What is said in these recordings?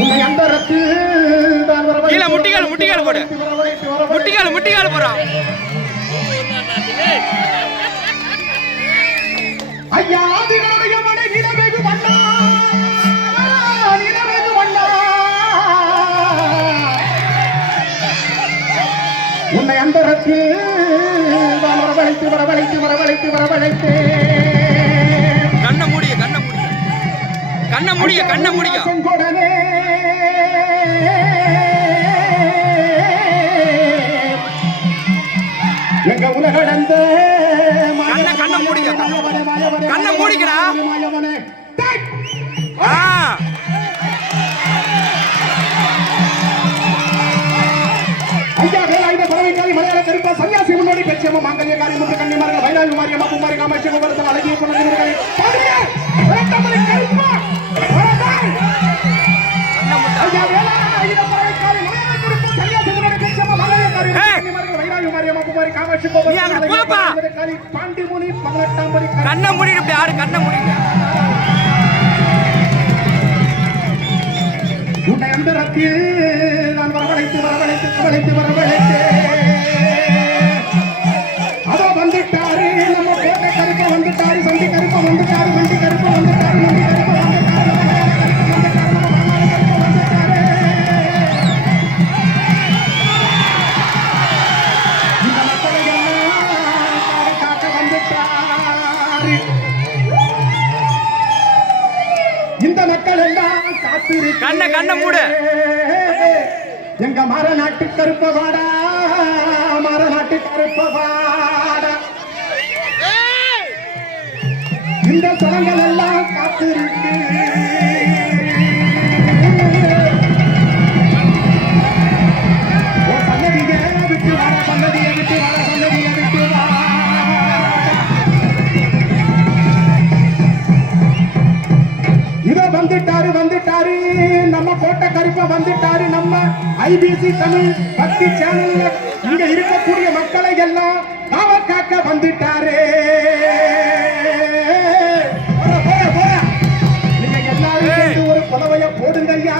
உன்னை அந்தரத்தில் தான் வரவழைத்து கீழே முட்டிகால் போடு முட்டிகால் போறான் ஐயா அதினுடைய மனை நிலவேகு மண்ணா உன்னை அந்தரத்தில் தான் வரவழைத்து கண்ண முடிய செங்கோடனே எங்க உலகளந்த கண்ண மூடிக்கிறா ஐயா வேலாயுத பறவைக்காரி மலையாள கருப்பா சன்னியாசி முன்னோடி பெற்றியம்மா மாங்கல்யக்காரி முத்து கன்னிமார்கள் வைராஜி மாரியம்மா குமாரி காமாட்சி குமரத்தம் அழகிய குணங்களை ஐயா வேலாயுத பறவைக்காரி மலையாள கருப்பா சன்னியாசி முன்னோடி பெற்றியம்மா மாங்கல்யக்காரி கன்னிமார்கள் வைராஜி மாரியம்மா குமாரி காமாட்சி குமரத்தம் பாண்டி முனி 18ஆம் படி கண்ண மூடிட்டு இப்படி யாரு கண்ண மூடிங்க உன்னை அந்தரத்தில் நான் வரவழைத்து அதோ வந்துட்டாரு நம்ம கோட்டை கருப்ப வந்துட்டாரு சண்டி கருப்ப வந்துட்டாரு வண்டி கருப்ப வந்துட்டாரு நண்டி கருப்ப இந்த மக்களை எல்லாம் காக்க வந்துட்டாரு இந்த மக்கள் எல்லாம் கண்ண மூடு எங்க மாரநாட்டு கருப்பவாடா இந்த சனங்கள் எல்லாம் காத்திருக்கு சன்னதியை விட்டு வா இதோ வந்துட்டாரு நம்ம கோட்டை கருப்பா வந்துட்டாரு நம்ம ஐபிசி தமிழ் பக்தி சேனல்ல இங்க இருக்கக்கூடிய மக்களை எல்லாம் காக்க வந்துட்டாரு நீங்க எல்லாரும் ஒரு புடவைய போடுங்க ஐயா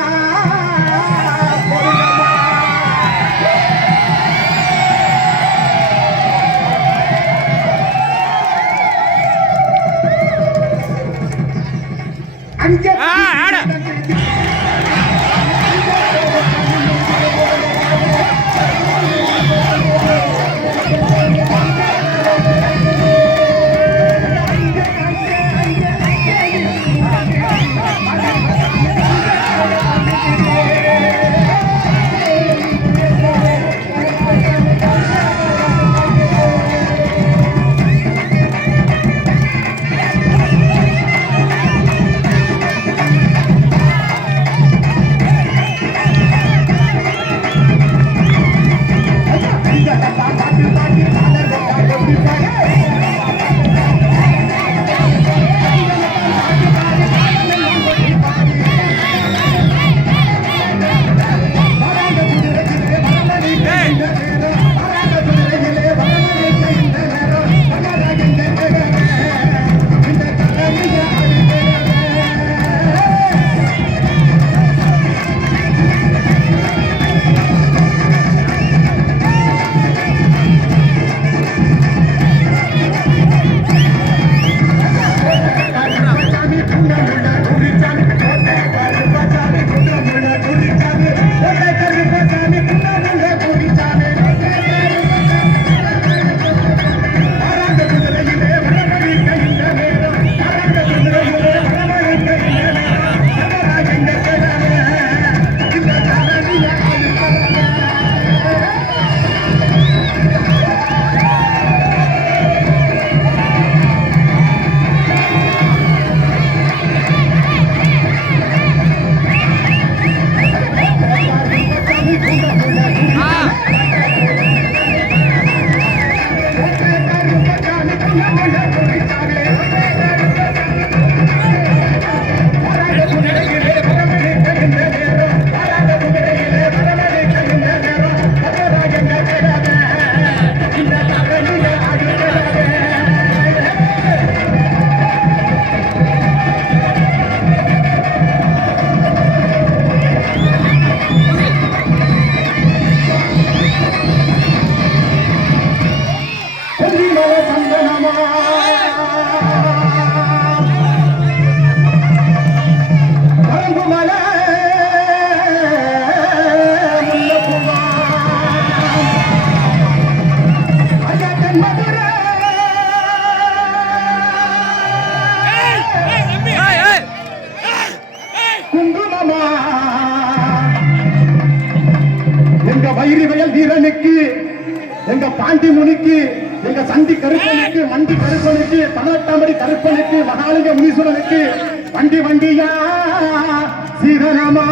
அங்கே குங்குமமா எங்க வைரி வயல் வீரனுக்கு எங்க பாண்டி முனிக்கு எங்க சண்டி கருப்பனுக்கு மண்டி கருப்பனுக்கு தனட்டாம்படி கருப்பனுக்கு மகாலிங்க முனீஸ்வரனுக்கு வண்டி வண்டியா சீதனமா